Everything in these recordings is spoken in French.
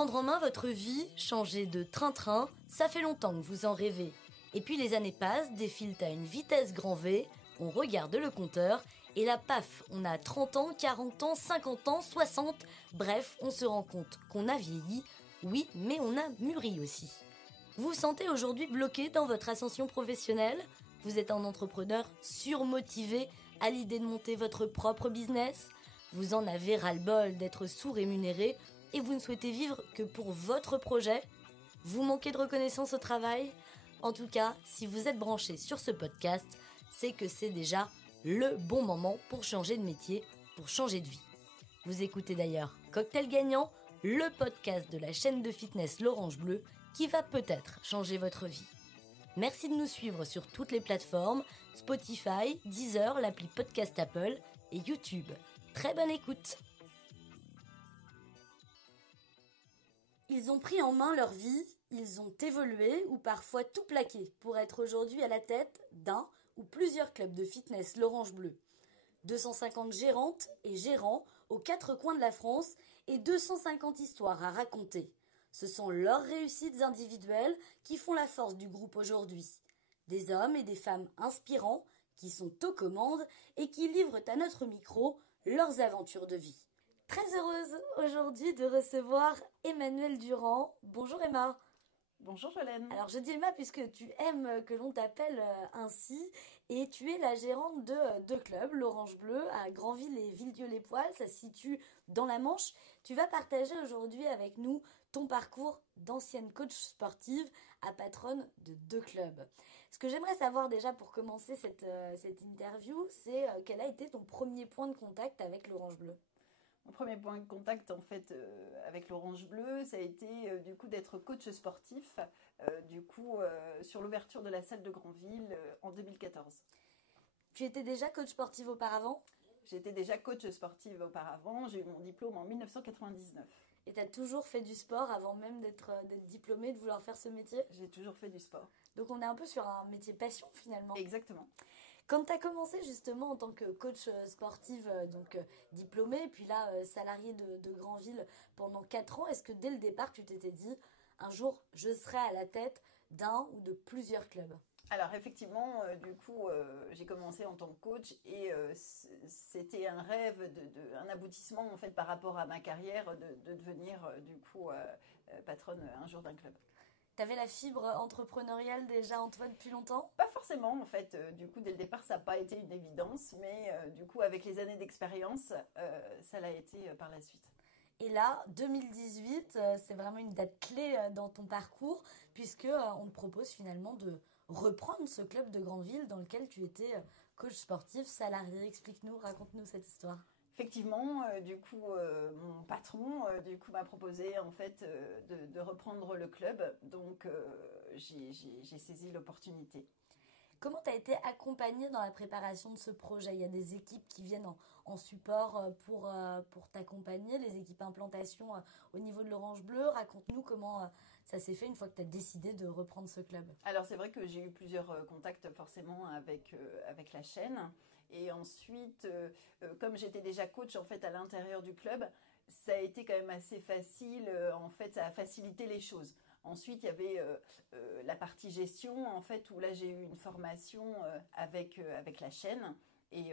Prendre en main votre vie, changer de train-train, ça fait longtemps que vous en rêvez. Et puis les années passent, défilent à une vitesse grand V, on regarde le compteur, et là paf, on a 30 ans, 40 ans, 50 ans, 60, bref, on se rend compte qu'on a vieilli, oui, mais on a mûri aussi. Vous vous sentez aujourd'hui bloqué dans votre ascension professionnelle ? Vous êtes un entrepreneur surmotivé à l'idée de monter votre propre business ? Vous en avez ras-le-bol d'être sous-rémunéré et vous ne souhaitez vivre que pour votre projet ? Vous manquez de reconnaissance au travail ? En tout cas, si vous êtes branché sur ce podcast, c'est que c'est déjà le bon moment pour changer de métier, pour changer de vie. Vous écoutez d'ailleurs Cocktail Gagnant, le podcast de la chaîne de fitness l'Orange Bleu qui va peut-être changer votre vie. Merci de nous suivre sur toutes les plateformes, Spotify, Deezer, l'appli Podcast Apple et YouTube. Très bonne écoute. Ils ont pris en main leur vie, ils ont évolué ou parfois tout plaqué pour être aujourd'hui à la tête d'un ou plusieurs clubs de fitness l'Orange Bleu. 250 gérantes et gérants aux quatre coins de la France et 250 histoires à raconter. Ce sont leurs réussites individuelles qui font la force du groupe aujourd'hui. Des hommes et des femmes inspirants qui sont aux commandes et qui livrent à notre micro leurs aventures de vie. Très heureuse aujourd'hui de recevoir Emmanuelle Durand. Bonjour Emma. Bonjour Jolène. Alors je dis Emma puisque tu aimes que l'on t'appelle ainsi et tu es la gérante de deux clubs, l'Orange Bleu à Granville et Villedieu-les-Poêles, ça se situe dans la Manche. Tu vas partager aujourd'hui avec nous ton parcours d'ancienne coach sportive à patronne de deux clubs. Ce que j'aimerais savoir déjà pour commencer cette interview, c'est quel a été ton premier point de contact avec l'Orange Bleu ? Mon premier point de contact en fait avec l'Orange Bleu, ça a été du coup d'être coach sportif sur l'ouverture de la salle de Granville en 2014. Tu étais déjà coach sportive auparavant ? J'étais déjà coach sportive auparavant, j'ai eu mon diplôme en 1999. Et tu as toujours fait du sport avant même d'être diplômée, de vouloir faire ce métier ? J'ai toujours fait du sport. Donc on est un peu sur un métier passion finalement. Exactement. Quand tu as commencé justement en tant que coach sportive, diplômée, puis là salariée de Granville pendant 4 ans, est-ce que dès le départ tu t'étais dit un jour je serai à la tête d'un ou de plusieurs clubs ? Alors effectivement, j'ai commencé en tant que coach et c'était un rêve, un aboutissement en fait par rapport à ma carrière de devenir patronne un jour d'un club. T'avais la fibre entrepreneuriale déjà en toi depuis longtemps ? Pas forcément en fait, dès le départ ça n'a pas été une évidence, mais avec les années d'expérience, ça l'a été par la suite. Et là, 2018, c'est vraiment une date clé dans ton parcours, puisque on te propose finalement de reprendre ce club de Granville dans lequel tu étais coach sportif, salarié. Explique-nous, raconte-nous cette histoire. Effectivement, mon patron m'a proposé en fait de reprendre le club, donc j'ai saisi l'opportunité. Comment tu as été accompagnée dans la préparation de ce projet ? Il y a des équipes qui viennent en support pour t'accompagner, les équipes implantation au niveau de l'Orange Bleu. Raconte-nous comment ça s'est fait une fois que tu as décidé de reprendre ce club. Alors c'est vrai que j'ai eu plusieurs contacts forcément avec la chaîne. Et ensuite, comme j'étais déjà coach en fait à l'intérieur du club, ça a été quand même assez facile. En fait, ça a facilité les choses. Ensuite, il y avait la partie gestion, en fait, où là, j'ai eu une formation avec la chaîne. Et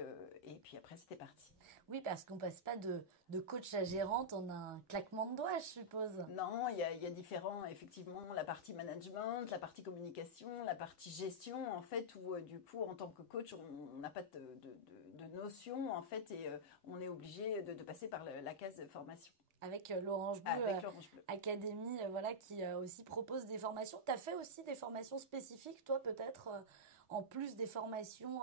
puis après, c'était parti. Oui, parce qu'on ne passe pas de coach à gérante en un claquement de doigts, je suppose. Non, il y a différents, effectivement, la partie management, la partie communication, la partie gestion, en fait, où en tant que coach, on n'a pas de notion, en fait, et on est obligé de passer par la case formation. Avec l'Orange Bleu, Académie, qui aussi propose des formations. Tu as fait aussi des formations spécifiques, toi, peut-être, en plus des formations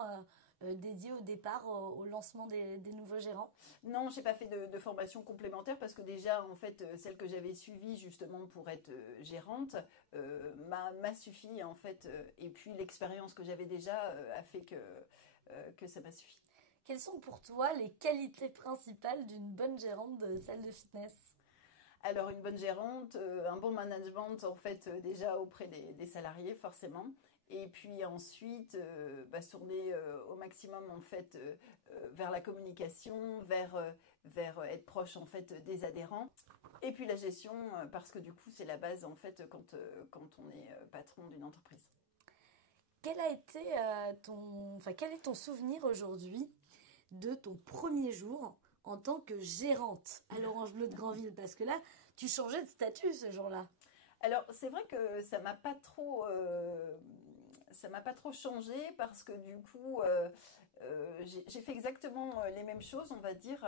dédiées au départ, au lancement des nouveaux gérants ? Non, je n'ai pas fait de formation complémentaire parce que déjà, en fait, celle que j'avais suivie justement pour être gérante m'a suffi, en fait. Et puis, l'expérience que j'avais déjà a fait que ça m'a suffi. Quelles sont pour toi les qualités principales d'une bonne gérante de salle de fitness ? Alors une bonne gérante, un bon management en fait déjà auprès des salariés forcément. Et puis ensuite, se tourner au maximum en fait vers la communication, vers être proche en fait des adhérents. Et puis la gestion, parce que du coup, c'est la base en fait quand on est patron d'une entreprise. Quel a été quel est ton souvenir aujourd'hui de ton premier jour en tant que gérante à l'Orange Bleu de Granville? Parce que là, tu changeais de statut ce jour-là. Alors, c'est vrai que ça m'a pas trop changé parce que du coup, j'ai fait exactement les mêmes choses, on va dire,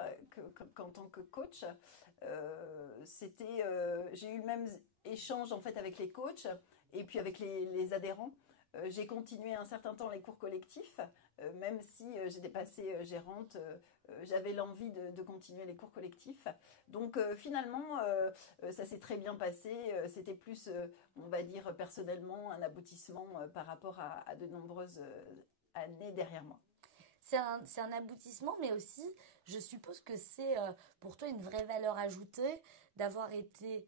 qu'en tant que coach. J'ai eu le même échange en fait avec les coachs et puis avec les adhérents. J'ai continué un certain temps les cours collectifs, même si j'étais passée gérante, j'avais l'envie de continuer les cours collectifs. Donc finalement, ça s'est très bien passé. C'était plus, on va dire, personnellement, un aboutissement par rapport à de nombreuses années derrière moi. C'est un aboutissement, mais aussi, je suppose que c'est pour toi une vraie valeur ajoutée d'avoir été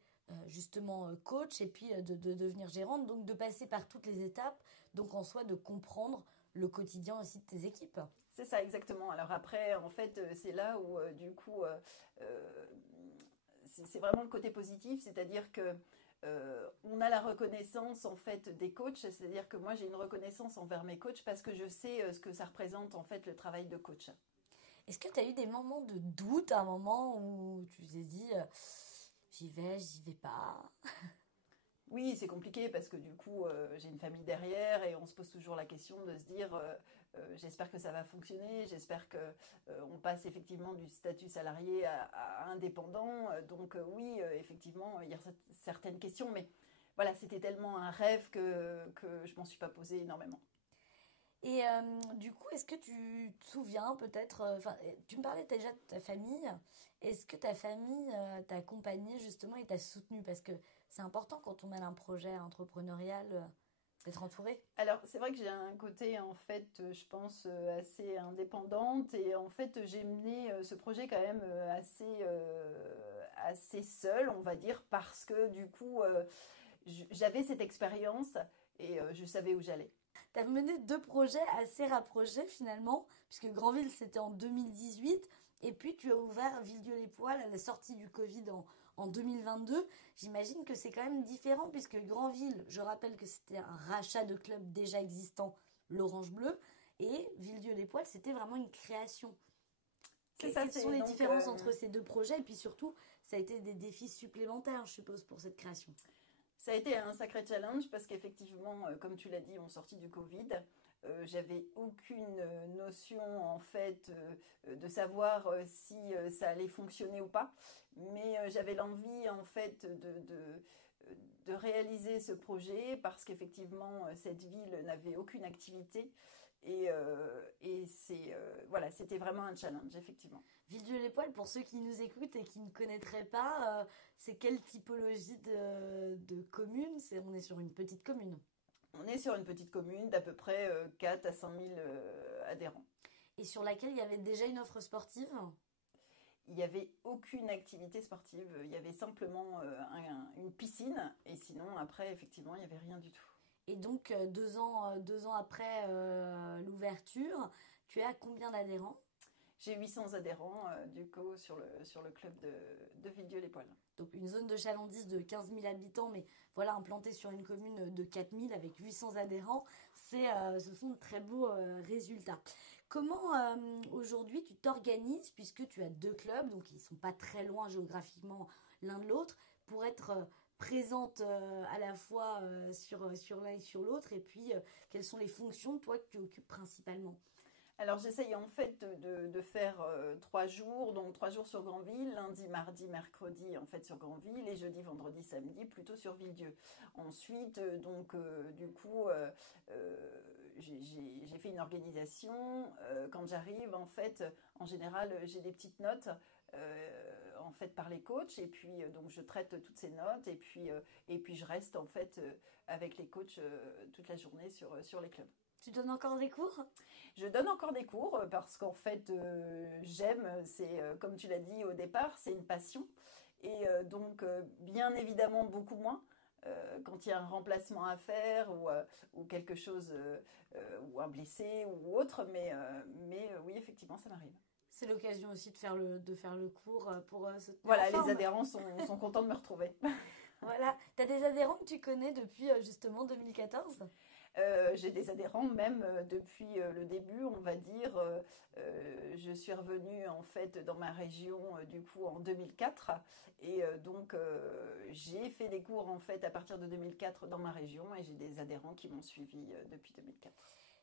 justement coach et puis de devenir gérante, donc de passer par toutes les étapes, donc en soi de comprendre le quotidien aussi de tes équipes. C'est ça, exactement. Alors après, en fait, c'est là où, du coup, c'est vraiment le côté positif, c'est-à-dire que on a la reconnaissance en fait des coachs, c'est-à-dire que moi j'ai une reconnaissance envers mes coachs parce que je sais ce que ça représente en fait le travail de coach. Est-ce que tu as eu des moments de doute, un moment où tu t'es dit j'y vais pas? Oui, c'est compliqué parce que du coup, j'ai une famille derrière et on se pose toujours la question de se dire j'espère que ça va fonctionner, j'espère que on passe effectivement du statut salarié à indépendant. Donc oui, effectivement, il y a certaines questions, mais voilà, c'était tellement un rêve que je m'en suis pas posé énormément. Et du coup, est-ce que tu te souviens peut-être, tu me parlais déjà de ta famille, est-ce que ta famille t'a accompagné justement et t'a soutenu? Parce que c'est important quand on mène un projet entrepreneurial d'être entouré. Alors, c'est vrai que j'ai un côté, en fait, je pense, assez indépendante. Et en fait, j'ai mené ce projet quand même assez seul, on va dire, parce que du coup, j'avais cette expérience et je savais où j'allais. Tu as mené deux projets assez rapprochés finalement, puisque Granville c'était en 2018, et puis tu as ouvert Villedieu-les-Poêles à la sortie du Covid en 2022. J'imagine que c'est quand même différent, puisque Granville, je rappelle que c'était un rachat de club déjà existant, l'Orange Bleu, et Villedieu-les-Poêles c'était vraiment une création. C'est ça, Quelles sont les différences entre ces deux projets? Et puis surtout, ça a été des défis supplémentaires, je suppose, pour cette création. Ça a été un sacré challenge parce qu'effectivement, comme tu l'as dit, on sortit du Covid. J'avais aucune notion en fait de savoir si ça allait fonctionner ou pas, mais j'avais l'envie en fait de réaliser ce projet parce qu'effectivement cette ville n'avait aucune activité et voilà, c'était vraiment un challenge effectivement. Villedieu-les-Poêles, pour ceux qui nous écoutent et qui ne connaîtraient pas, c'est quelle typologie de commune? On est sur une petite commune. On est sur une petite commune d'à peu près 4 à 5 000 adhérents. Et sur laquelle il y avait déjà une offre sportive? Il n'y avait aucune activité sportive. Il y avait simplement une piscine. Et sinon, après, effectivement, il n'y avait rien du tout. Et donc, 2 ans après l'ouverture, tu as combien d'adhérents? J'ai 800 adhérents du coup sur le club de Villedieu-les-Poêles. Donc une zone de chalandise de 15 000 habitants, mais voilà, implantée sur une commune de 4 000 avec 800 adhérents, ce sont de très beaux résultats. Comment aujourd'hui tu t'organises, puisque tu as deux clubs, donc ils ne sont pas très loin géographiquement l'un de l'autre, pour être présente à la fois sur l'un et sur l'autre, et puis quelles sont les fonctions toi que tu occupes principalement? Alors j'essaye en fait de faire 3 jours, donc 3 jours sur Granville, lundi, mardi, mercredi en fait sur Granville et jeudi, vendredi, samedi plutôt sur Villedieu. Ensuite, du coup, j'ai fait une organisation. Quand j'arrive, en fait, en général, j'ai des petites notes. En fait par les coachs et puis donc je traite toutes ces notes et puis je reste en fait avec les coachs toute la journée sur les clubs. Tu donnes encore des cours? Je donne encore des cours parce qu'en fait, j'aime, c'est comme tu l'as dit au départ, c'est une passion. Et donc, bien évidemment, beaucoup moins quand il y a un remplacement à faire ou quelque chose, ou un blessé ou autre. Mais oui, effectivement, ça m'arrive. C'est l'occasion aussi de faire le cours pour se tenir Voilà, en forme. les adhérents sont contents de me retrouver. Voilà. Tu as des adhérents que tu connais depuis justement 2014? J'ai des adhérents même depuis le début, on va dire. Je suis revenue en fait dans ma région du coup en 2004 et donc j'ai fait des cours en fait à partir de 2004 dans ma région et j'ai des adhérents qui m'ont suivi depuis 2004.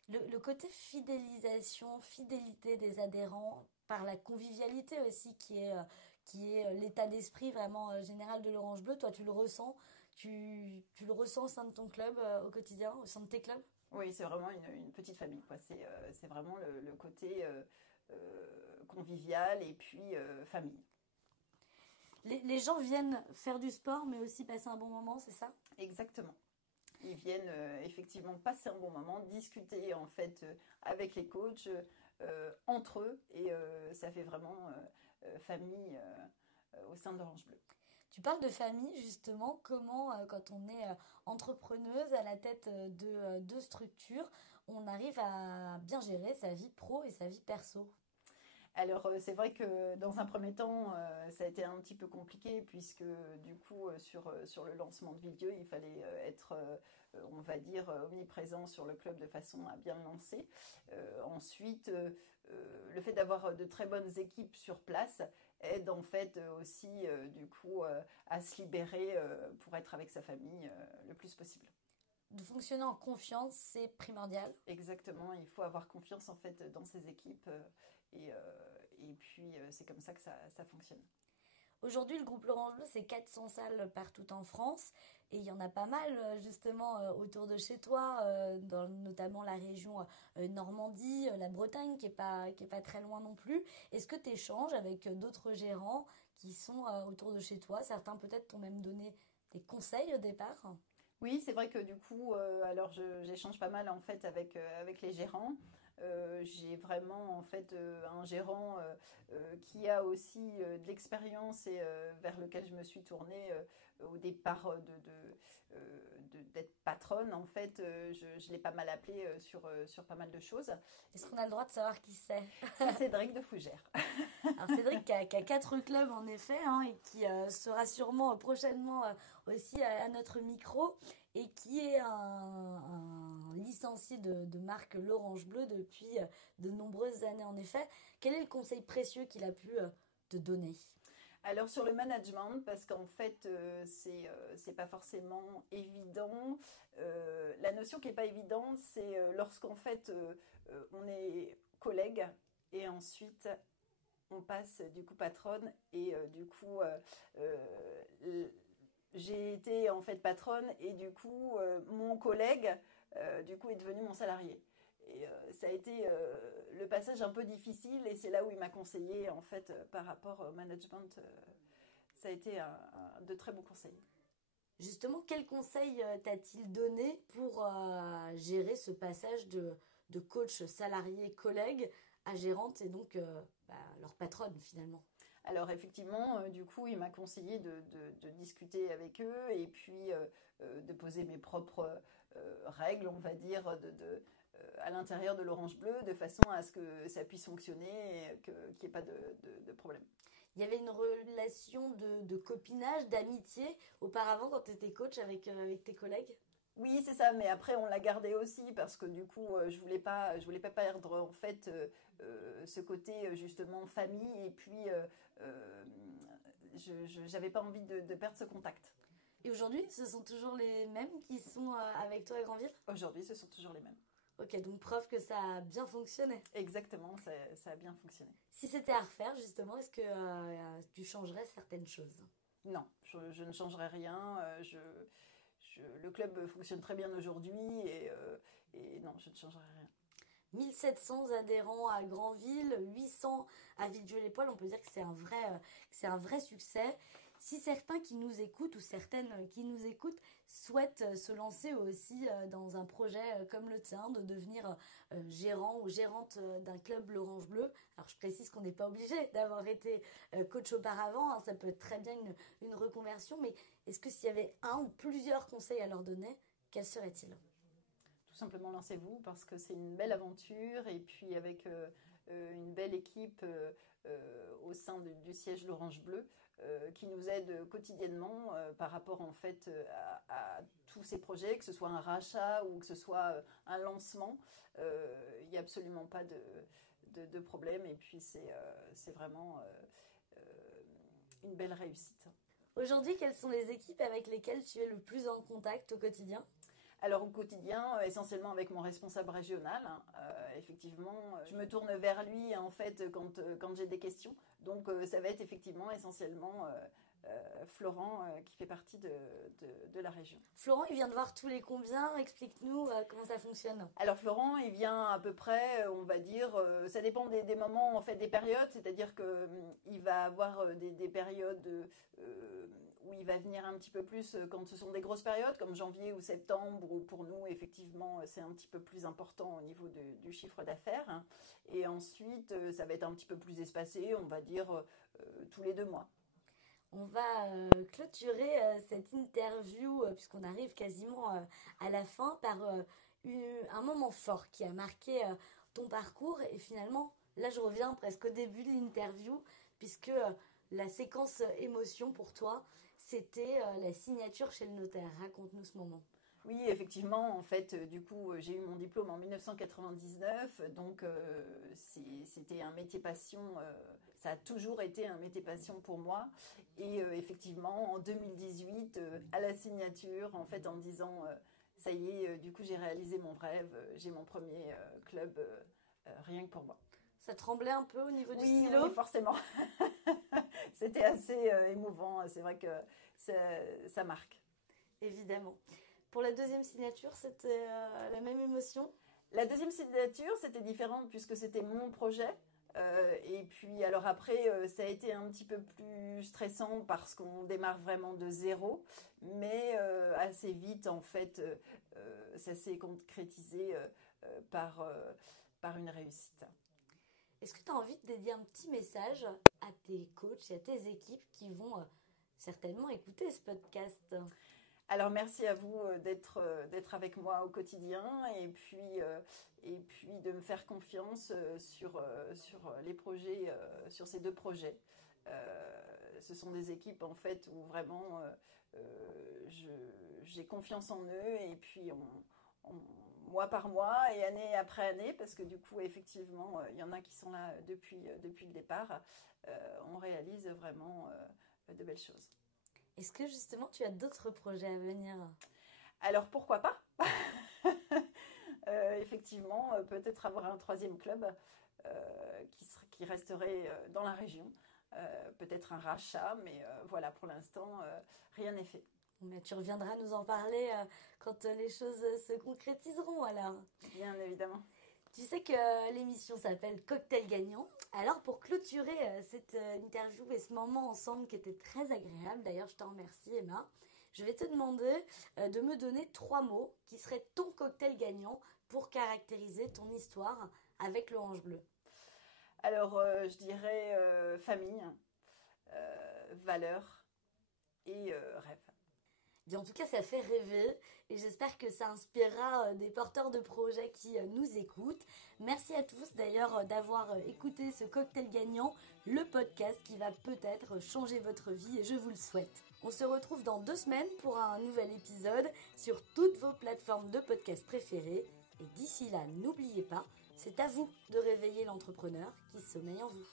Le côté fidélisation, fidélité des adhérents par la convivialité aussi qui est l'état d'esprit vraiment général de l'Orange Bleu, toi tu le ressens, tu le ressens au sein de ton club au quotidien, au sein de tes clubs? Oui, c'est vraiment une petite famille, quoi. C'est vraiment le côté convivial et puis famille. Les gens viennent faire du sport mais aussi passer un bon moment, c'est ça? Exactement. Ils viennent effectivement passer un bon moment, discuter en fait avec les coachs, entre eux, et ça fait vraiment famille au sein d'Orange Bleu. Tu parles de famille justement, comment quand on est entrepreneuse à la tête de structures, on arrive à bien gérer sa vie pro et sa vie perso? Alors c'est vrai que dans un premier temps, ça a été un petit peu compliqué puisque du coup sur le lancement de vidéo, il fallait être, on va dire, omniprésent sur le club de façon à bien le lancer. Ensuite, le fait d'avoir de très bonnes équipes sur place aide en fait aussi du coup à se libérer pour être avec sa famille le plus possible. De fonctionner en confiance, c'est primordial. Exactement, il faut avoir confiance en fait dans ses équipes et, et puis c'est comme ça que ça fonctionne. Aujourd'hui, le groupe L'Orange Bleu, c'est 400 salles partout en France et il y en a pas mal justement autour de chez toi, dans notamment la région Normandie, la Bretagne qui est pas très loin non plus. Est-ce que tu échanges avec d'autres gérants qui sont autour de chez toi? Certains peut-être t'ont même donné des conseils au départ. Oui, c'est vrai que du coup, alors j'échange pas mal en fait avec les gérants. J'ai vraiment en fait un gérant qui a aussi de l'expérience et vers lequel je me suis tournée au départ d'être patronne. En fait, je l'ai pas mal appelé sur pas mal de choses. Est-ce qu'on a le droit de savoir qui c'est? C'est Cédric de Fougères. Alors Cédric qui a 4 clubs en effet et qui sera sûrement prochainement aussi à notre micro et qui est un licencié de marque L'Orange Bleu depuis de nombreuses années en effet. Quel est le conseil précieux qu'il a pu te donner? Alors sur le management, parce qu'en fait c'est pas forcément évident. La notion qui est pas évidente, c'est lorsqu'en fait on est collègue et ensuite on passe du coup patronne et du coup j'ai été en fait patronne et du coup mon collègue du coup est devenu mon salarié. Et ça a été le passage un peu difficile et c'est là où il m'a conseillé en fait par rapport au management. Ça a été de très bons conseils. Justement, quel conseil t'a-t-il donné pour gérer ce passage de coach salarié collègue à gérante et donc leur patronne finalement? Alors effectivement, du coup, il m'a conseillé de discuter avec eux et puis de poser mes propres règles, on va dire, à l'intérieur de l'Orange Bleu, de façon à ce que ça puisse fonctionner et qu'il n'y ait pas de problème. Il y avait une relation de copinage, d'amitié auparavant quand tu étais coach avec tes collègues? Oui, c'est ça, mais après on l'a gardé aussi parce que du coup je voulais pas perdre en fait ce côté justement famille et puis j'avais pas envie de perdre ce contact. Et aujourd'hui, ce sont toujours les mêmes qui sont avec toi à Granville? Aujourd'hui, ce sont toujours les mêmes. Ok, donc preuve que ça a bien fonctionné. Exactement, ça a bien fonctionné. Si c'était à refaire, justement, est-ce que tu changerais certaines choses? Non, je ne changerai rien. Le club fonctionne très bien aujourd'hui et non, je ne changerai rien. 1700 adhérents à Granville, 800 à Villedieu-les-Poêles, on peut dire que c'est un vrai succès. Si certains qui nous écoutent ou certaines qui nous écoutent souhaitent se lancer aussi dans un projet comme le tien, de devenir gérant ou gérante d'un club L'Orange Bleu, alors je précise qu'on n'est pas obligé d'avoir été coach auparavant, hein, ça peut être très bien une reconversion, mais est-ce que s'il y avait un ou plusieurs conseils à leur donner, quels seraient-ils? Tout simplement lancez-vous parce que c'est une belle aventure et puis avec une belle équipe au sein du siège L'Orange Bleu qui nous aide quotidiennement par rapport en fait à tous ces projets, que ce soit un rachat ou que ce soit un lancement. Il n'y a absolument pas de problème et puis c'est vraiment une belle réussite. Aujourd'hui, quelles sont les équipes avec lesquelles tu es le plus en contact au quotidien ? Alors au quotidien, essentiellement avec mon responsable régional. Effectivement, je me tourne vers lui en fait quand j'ai des questions. Donc ça va être effectivement essentiellement Florent qui fait partie de la région. Florent, il vient de voir tous les combien ? Explique-nous comment ça fonctionne. Alors Florent, il vient à peu près, on va dire, ça dépend des moments, en fait, des périodes. C'est-à-dire que il va avoir des périodes où il va venir un petit peu plus quand ce sont des grosses périodes, comme janvier ou septembre, où pour nous, effectivement, c'est un petit peu plus important au niveau du chiffre d'affaires. Et ensuite, ça va être un petit peu plus espacé, on va dire, tous les 2 mois. On va clôturer cette interview, puisqu'on arrive quasiment à la fin, par un moment fort qui a marqué ton parcours. Et finalement, là, je reviens presque au début de l'interview, puisque la séquence émotion pour toi, c'était la signature chez le notaire. Raconte-nous ce moment. Oui, effectivement, en fait, du coup, j'ai eu mon diplôme en 1999, donc c'était un métier passion, ça a toujours été un métier passion pour moi. Et effectivement, en 2018, à la signature, en fait, en me disant, ça y est, du coup, j'ai réalisé mon rêve, j'ai mon premier club, rien que pour moi. Ça tremblait un peu au niveau du stylo ? Oui, forcément. C'était assez émouvant, c'est vrai que ça marque. Évidemment. Pour la deuxième signature, c'était la même émotion ? La deuxième signature, c'était différente puisque c'était mon projet. Et puis, alors après, ça a été un petit peu plus stressant parce qu'on démarre vraiment de zéro. Mais assez vite, en fait, ça s'est concrétisé par une réussite. Est-ce que tu as envie de dédier un petit message à tes coachs et à tes équipes qui vont certainement écouter ce podcast ? Alors merci à vous d'être avec moi au quotidien et puis de me faire confiance sur les projets, sur ces 2 projets. Ce sont des équipes en fait où vraiment j'ai confiance en eux et puis mois par mois et année après année, parce que du coup effectivement il y en a qui sont là depuis le départ, on réalise vraiment de belles choses. Est-ce que justement tu as d'autres projets à venir ? Alors pourquoi pas ? Effectivement, peut-être avoir un 3e club qui resterait dans la région. Peut-être un rachat, mais voilà, pour l'instant, rien n'est fait. Mais tu reviendras nous en parler quand les choses se concrétiseront alors. Bien évidemment. Tu sais que l'émission s'appelle Cocktail Gagnant. Alors pour clôturer cette interview et ce moment ensemble qui était très agréable, d'ailleurs je t'en remercie Emma, je vais te demander de me donner 3 mots qui seraient ton cocktail gagnant pour caractériser ton histoire avec l'Orange Bleu. Alors je dirais famille, valeur et rêve. Et en tout cas, ça fait rêver et j'espère que ça inspirera des porteurs de projets qui nous écoutent. Merci à tous d'ailleurs d'avoir écouté ce cocktail gagnant, le podcast qui va peut-être changer votre vie et je vous le souhaite. On se retrouve dans 2 semaines pour un nouvel épisode sur toutes vos plateformes de podcast préférées. Et d'ici là, n'oubliez pas, c'est à vous de réveiller l'entrepreneur qui sommeille en vous.